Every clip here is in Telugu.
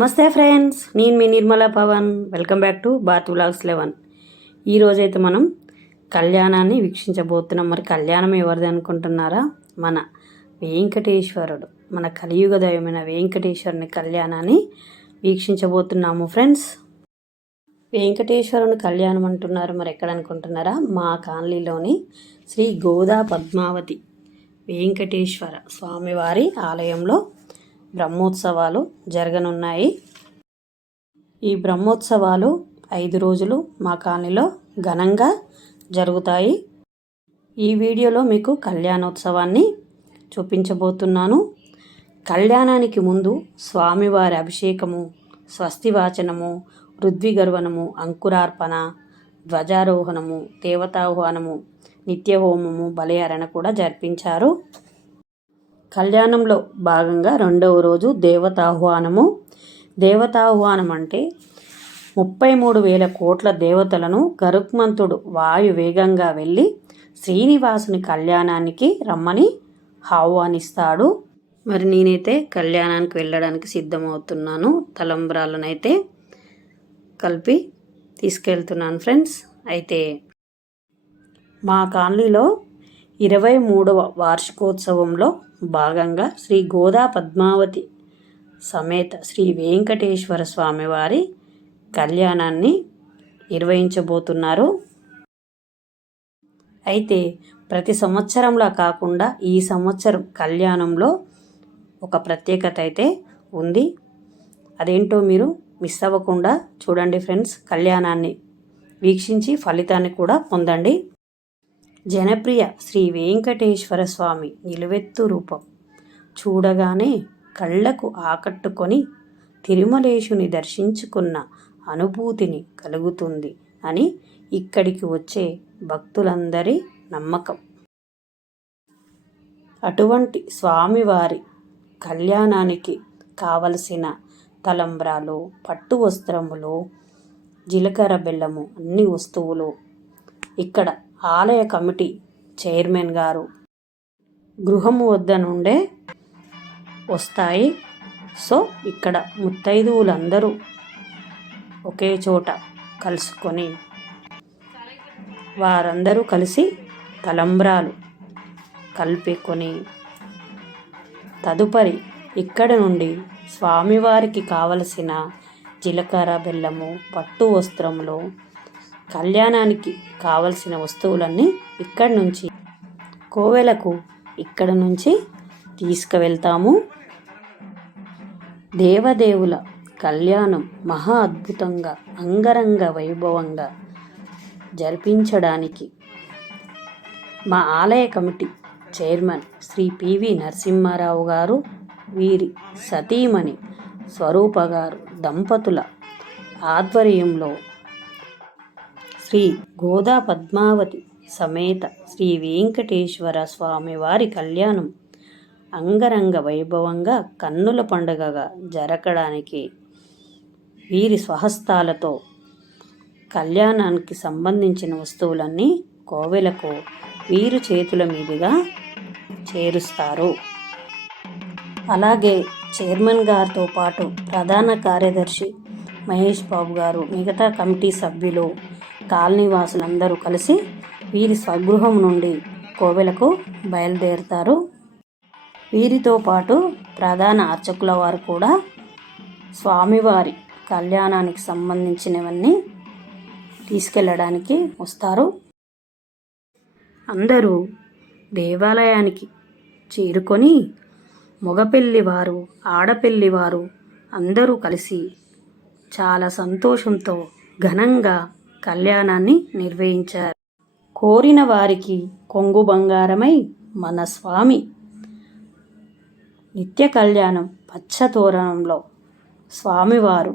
నమస్తే ఫ్రెండ్స్ నేను మీ Nirmala Pawan. Welcome back to bath vlogs eleven. ఈరోజైతే మనం కళ్యాణాన్ని వీక్షించబోతున్నాం. మరి కళ్యాణం ఎవరిది అనుకుంటున్నారా? మన వెంకటేశ్వరుడు మన కలియుగ దైవమైన వెంకటేశ్వరుని కళ్యాణాన్ని వీక్షించబోతున్నాము ఫ్రెండ్స్. వెంకటేశ్వరుని కళ్యాణం అంటున్నారు. మరి ఎక్కడ అనుకుంటున్నారా? మా కాలనీలోని శ్రీ గోదా పద్మావతి వెంకటేశ్వర స్వామివారి ఆలయంలో బ్రహ్మోత్సవాలు జరగనున్నాయి. ఈ బ్రహ్మోత్సవాలు ఐదు రోజులు మా కాలనీలో ఘనంగా జరుగుతాయి. ఈ వీడియోలో మీకు కళ్యాణోత్సవాన్ని చూపించబోతున్నాను. కళ్యాణానికి ముందు స్వామివారి అభిషేకము స్వస్తివాచనము రుద్విగర్వనము అంకురార్పణ ధ్వజారోహణము దేవతాహ్వానము నిత్యహోమము బలయారణ కూడా జరిపించారు. కళ్యాణంలో భాగంగా రెండవ రోజు దేవతాహ్వానము. దేవతాహ్వానం అంటే ముప్పై మూడు వేల కోట్ల దేవతలను గరుక్మంతుడు వాయు వేగంగా వెళ్ళి శ్రీనివాసుని కళ్యాణానికి రమ్మని ఆహ్వానిస్తాడు. మరి నేనైతే కళ్యాణానికి వెళ్ళడానికి సిద్ధమవుతున్నాను. తలంబ్రాలనైతే కలిపి తీసుకెళ్తున్నాను ఫ్రెండ్స్. అయితే మా కాలనీలో ఇరవై మూడవ వార్షికోత్సవంలో భాగంగా శ్రీ గోదా పద్మావతి సమేత శ్రీ వెంకటేశ్వర స్వామివారి కళ్యాణాన్ని నిర్వహించబోతున్నారు. అయితే ప్రతి సంవత్సరంలా కాకుండా ఈ సంవత్సరం కళ్యాణంలో ఒక ప్రత్యేకత అయితే ఉంది. అదేంటో మీరు మిస్ అవ్వకుండా చూడండి ఫ్రెండ్స్ కళ్యాణాన్ని వీక్షించి ఫలితాన్ని కూడా పొందండి. జనప్రియ శ్రీ వెంకటేశ్వర స్వామి నిలువెత్తు రూపం. చూడగానే కళ్ళకు ఆకట్టుకొని తిరుమలేశుని దర్శించుకున్న అనుభూతిని కలుగుతుంది అని ఇక్కడికి వచ్చే భక్తులందరి నమ్మకం. అటువంటి స్వామివారి కళ్యాణానికి కావలసిన తలంబ్రాలు పట్టు వస్త్రములు జీలకర్ర బెల్లము అన్ని వస్తువులు ఇక్కడ ఆలయ కమిటీ చైర్మన్ గారు. గృహము వద్ద నుండే వస్తాయి. సో ఇక్కడ ముత్తైదువులందరూ ఒకే చోట కలుసుకొని వారందరూ కలిసి తలంబ్రాలు కలిపికొని తదుపరి ఇక్కడ నుండి స్వామివారికి కావలసిన జీలకర్ర బెల్లము పట్టు వస్త్రంలో కళ్యాణానికి కావలసిన వస్తువులన్నీ ఇక్కడి నుంచి కోవెలకు ఇక్కడ నుంచి తీసుకువెళ్తాము. దేవదేవుల కళ్యాణం మహా అద్భుతంగా అంగరంగ వైభవంగా జరిపించడానికి మా ఆలయ committee chairman Shri PV Narasimha Rao గారు వీరి సతీమణి స్వరూప గారు దంపతుల ఆధ్వర్యంలో శ్రీ గోదా పద్మావతి సమేత శ్రీ వెంకటేశ్వర స్వామి వారి కళ్యాణం. అంగరంగ వైభవంగా కన్నుల పండుగగా జరగడానికి వీరి స్వహస్తాలతో కళ్యాణానికి సంబంధించిన వస్తువులన్నీ కోవెలకు వీరు చేతుల మీదుగా చేరుస్తారు. అలాగే చైర్మన్ గారితో పాటు ప్రధాన కార్యదర్శి మహేష్ బాబు గారు మిగతా కమిటీ సభ్యులు కాలనీ వాసులందరూ కలిసి వీరి స్వగృహం నుండి కోవెలకు బయలుదేరుతారు. వీరితో పాటు ప్రధాన అర్చకుల వారు కూడా స్వామివారి కళ్యాణానికి సంబంధించినవన్నీ తీసుకెళ్ళడానికి వస్తారు. అందరూ దేవాలయానికి చేరుకొని మగపెళ్ళి వారు వారు అందరూ కలిసి చాలా సంతోషంతో ఘనంగా కళ్యాణాన్ని నిర్వహించారు. కోరిన వారికి కొంగు బంగారమై మన స్వామి నిత్య కళ్యాణం పచ్చతోరణంలో స్వామివారు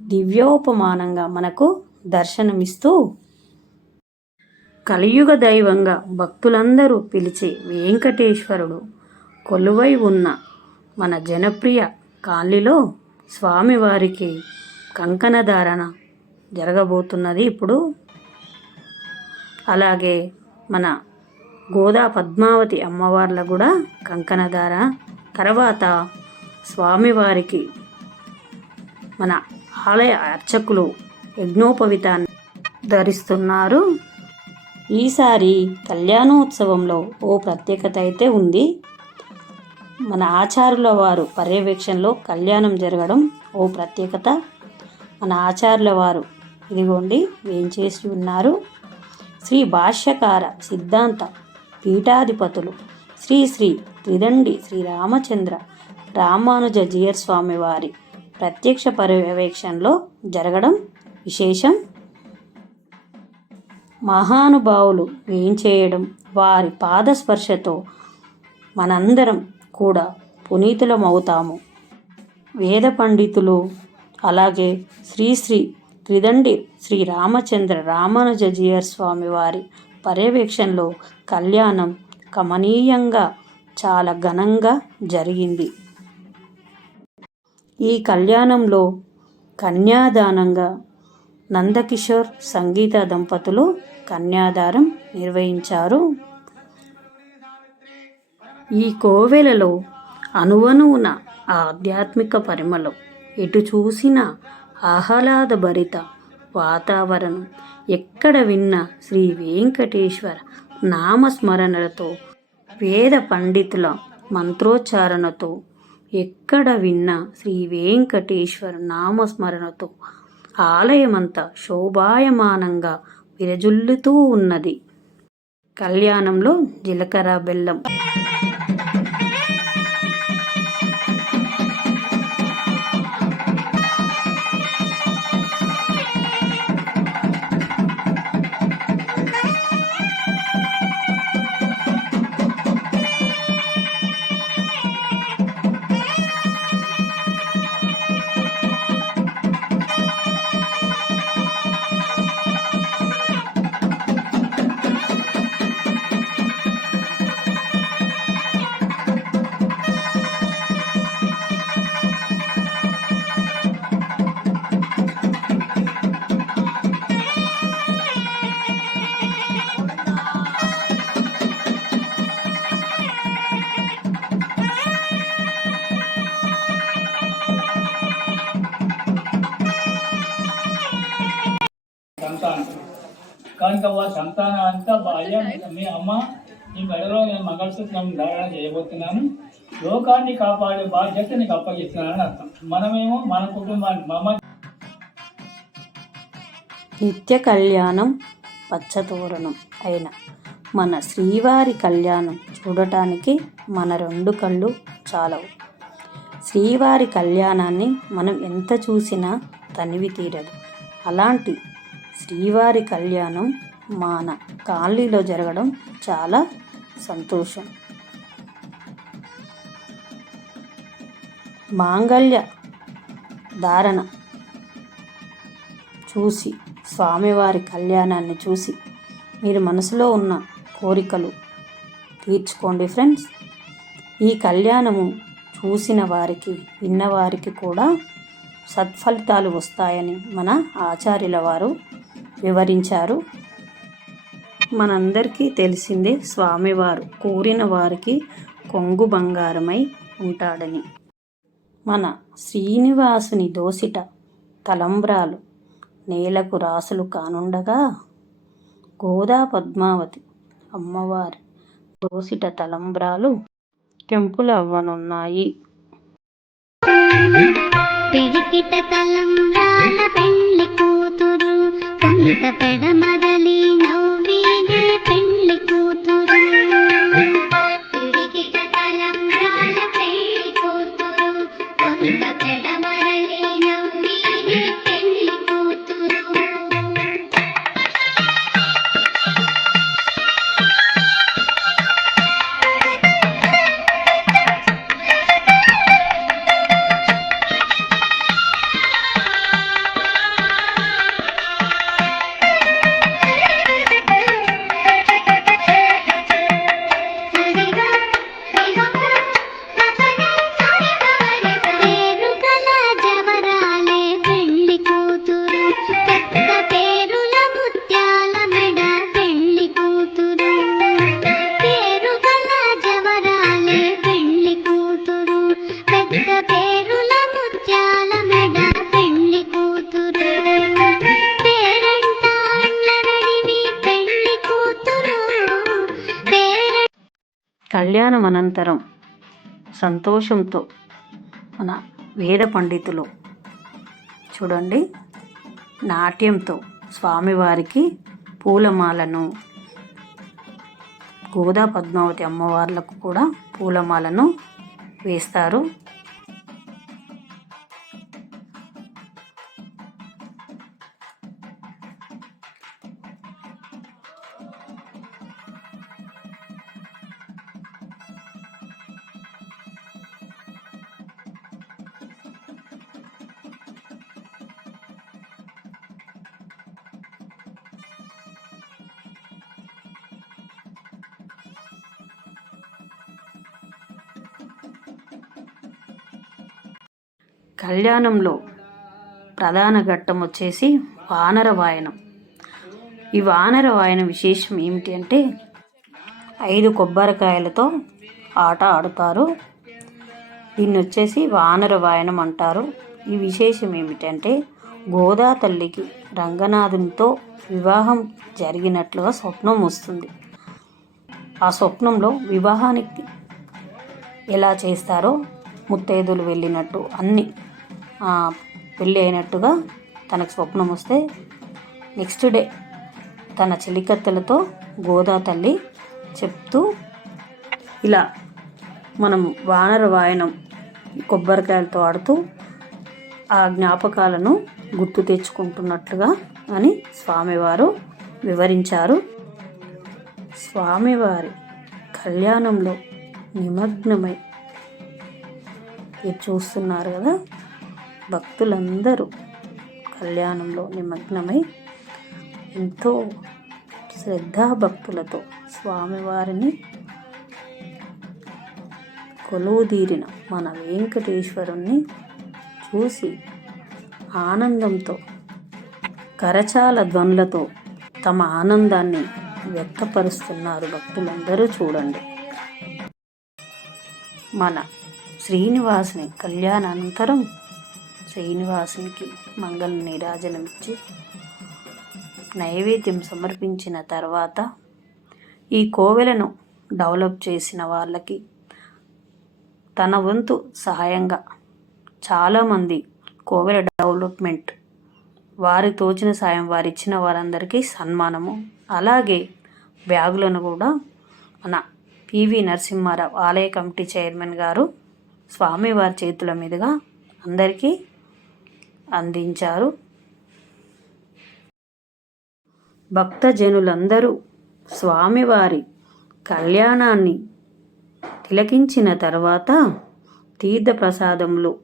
దివ్యోపమానంగా మనకు దర్శనమిస్తూ కలియుగ దైవంగా భక్తులందరూ పిలిచే వెంకటేశ్వరుడు కొలువై ఉన్న మన జనప్రియ కాళ్ళిలో స్వామివారికి కంకణధారణ జరగబోతున్నది ఇప్పుడు. అలాగే మన గోదా పద్మావతి అమ్మవార్ల కూడా కంకణధార. తర్వాత స్వామివారికి మన ఆలయ అర్చకులు యజ్ఞోపవితాన్ని ధరిస్తున్నారు. ఈసారి కళ్యాణోత్సవంలో ఓ ప్రత్యేకత అయితే ఉంది. మన ఆచారుల వారు పర్యవేక్షణలో కళ్యాణం జరగడం ఓ ప్రత్యేకత. మన ఆచారుల వారు ఇదిగోండి వేంచేసి ఉన్నారు? శ్రీ భాష్యకార సిద్ధాంత పీఠాధిపతులు శ్రీ శ్రీ త్రిదండి శ్రీ రామచంద్ర రామానుజ జీయర్ స్వామి వారి ప్రత్యక్ష పర్యవేక్షణలో జరగడం విశేషం. మహానుభావులు వేంచేయడం వారి పాదస్పర్శతో మనందరం కూడా పునీతులమవుతాము. వేద పండితులు అలాగే శ్రీశ్రీ క్రిదండి శ్రీ రామచంద్ర రామానుజీయర్ స్వామి వారి పర్యవేక్షణలో కళ్యాణం కమనీయంగా చాలా ఘనంగా జరిగింది. ఈ కళ్యాణంలో కన్యాదానంగా నందకిషోర్ సంగీత దంపతులు కన్యాదానం నిర్వహించారు. ఈ కోవెలలో అనువనువున ఆధ్యాత్మిక పరిమళం ఎటు చూసినా ఆహ్లాదభరిత వాతావరణం ఎక్కడ విన్నా శ్రీ వెంకటేశ్వర నామస్మరణలతో వేద పండితుల మంత్రోచ్చారణతో ఎక్కడ విన్నా శ్రీ వెంకటేశ్వర నామస్మరణతో ఆలయమంతా శోభాయమానంగా విరజుల్లుతూ ఉన్నది. కళ్యాణంలో జీలకర్ర బెల్లం. అమ్మ నీ మెడలో నేను మంగళసూత్రం ధారణ చేయబోతున్నాను. లోకాన్ని కాపాడే బాధ్యత నీకు అప్పగిస్తున్నానని అర్థం. మనమేమో మన కుటుంబాన్ని మమ నిత్య కళ్యాణం పచ్చతోరణం అయిన మన శ్రీవారి కళ్యాణం చూడటానికి మన రెండు కళ్ళు చాలవు. శ్రీవారి కళ్యాణాన్ని మనం ఎంత చూసినా తనివి తీరదు. అలాంటి శ్రీవారి కళ్యాణం మాన కాలనీలో జరగడం చాలా సంతోషం. మాంగళ్య ధారణ చూసి స్వామివారి కళ్యాణాన్ని చూసి మీరు మనసులో ఉన్న కోరికలు తీర్చుకోండి ఫ్రెండ్స్. ఈ కళ్యాణము చూసిన వారికి విన్నవారికి కూడా సత్ఫలితాలు వస్తాయని మన ఆచార్యుల వారు వివరించారు. మనందరికీ తెలిసిందే స్వామివారు కోరిన వారికి కొంగు బంగారమై ఉంటాడని. మన శ్రీనివాసుని దోసిట తలంబ్రాలు నేలకు రాసులు కానుండగా గోదా పద్మావతి అమ్మవారి దోసిట తలంబ్రాలు కెంపులవ్వనున్నాయి తలంబ్రాల పెళ్ళి కూతురు కంట కళ్యాణం అనంతరం సంతోషంతో మన వేద పండితులు చూడండి నాట్యంతో స్వామివారికి పూలమాలను గోదా పద్మావతి అమ్మవార్లకు కూడా పూలమాలను వేస్తారు. కళ్యాణంలో ప్రధాన ఘట్టం వచ్చేసి వానర వాయనం. ఈ వానర వాయన విశేషం ఏమిటి అంటే ఐదు కొబ్బరికాయలతో ఆట ఆడుతారు. దీన్ని వచ్చేసి వానర వాయనం అంటారు. ఈ విశేషం ఏమిటంటే గోదా తల్లికి రంగనాథునితో వివాహం జరిగినట్లుగా స్వప్నం వస్తుంది. ఆ స్వప్నంలో వివాహానికి ఎలా చేస్తారో ముత్తైదులు వెళ్ళినట్టు అన్ని పెళ్ళి అయినట్టుగా తనకు స్వప్నం వస్తే నెక్స్ట్ డే తన చెలికత్తెలతో గోదా తల్లి చెప్తూ ఇలా మనం వానర వాయనం కొబ్బరికాయలతో ఆడుతూ ఆ జ్ఞాపకాలను గుర్తు తెచ్చుకుంటున్నట్లుగా అని స్వామివారు వివరించారు. స్వామివారి కళ్యాణంలో నిమగ్నమై. మీరు చూస్తున్నారు కదా? భక్తులందరూ కళ్యాణంలో నిమగ్నమై ఎంతో శ్రద్ధాభక్తులతో స్వామివారిని కొలువుదీరిన మన వెంకటేశ్వరుణ్ణి చూసి ఆనందంతో కరచాల ధ్వనులతో తమ ఆనందాన్ని వ్యక్తపరుస్తున్నారు భక్తులందరూ చూడండి. మన శ్రీనివాసుని కళ్యాణానంతరం శ్రీనివాసునికి మంగళ నీరాజనమిచ్చి నైవేద్యం సమర్పించిన తర్వాత ఈ కోవెలను డెవలప్ చేసిన వాళ్ళకి తన వంతు సహాయంగా చాలామంది కోవెల డెవలప్మెంట్ వారి తోచిన సాయం వారిచ్చిన వారందరికీ సన్మానము. అలాగే బ్యాగులను కూడా మన పివి నరసింహారావు ఆలయ కమిటీ చైర్మన్ గారు స్వామివారి చేతుల మీదుగా అందరికీ అందించారు. భక్తజనులందరూ స్వామివారి కళ్యాణాన్ని తిలకించిన తర్వాత తీర్థప్రసాదములు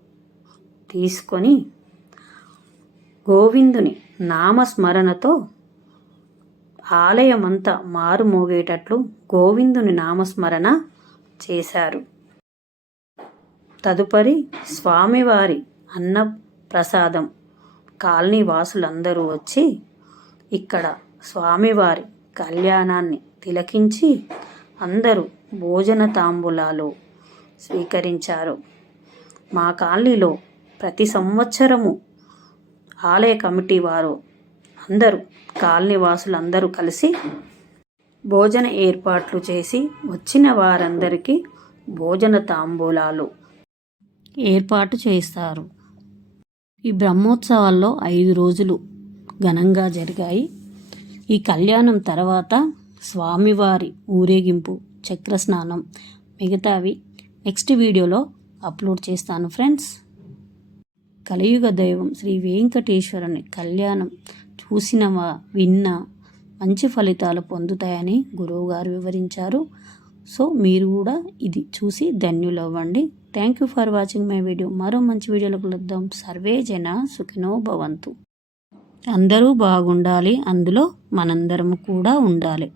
తీసుకొని గోవిందుని నామస్మరణతో ఆలయమంతా మారుమోగేటట్లు గోవిందుని నామస్మరణ చేశారు. తదుపరి స్వామివారి అన్న ప్రసాదం కాలనీ వాసులందరూ వచ్చి ఇక్కడ స్వామివారి కళ్యాణాన్ని తిలకించి అందరూ భోజన తాంబూలాలు స్వీకరించారు. మా కాలనీలో ప్రతి సంవత్సరము ఆలయ కమిటీ వారు అందరూ కాలనీ వాసులందరూ కలిసి భోజన ఏర్పాట్లు చేసి వచ్చిన వారందరికీ భోజన తాంబూలాలు ఏర్పాటు చేస్తారు. ఈ బ్రహ్మోత్సవాల్లో ఐదు రోజులు ఘనంగా జరిగాయి. ఈ కళ్యాణం తర్వాత స్వామివారి ఊరేగింపు చక్రస్నానం మిగతావి నెక్స్ట్ వీడియోలో అప్లోడ్ చేస్తాను ఫ్రెండ్స్. కలియుగ దైవం శ్రీ వెంకటేశ్వరుని కళ్యాణం చూసిన విన్న. మంచి ఫలితాలు పొందుతాయని గురువుగారు వివరించారు. సో మీరు కూడా ఇది చూసి ధన్యులవ్వండి. Thank you for watching my video మరో మంచి వీడియోలో కలుద్దాం. సర్వే జన సుఖినో భవంతు. అందరూ బాగుండాలి. అందులో మనందరం కూడా ఉండాలి.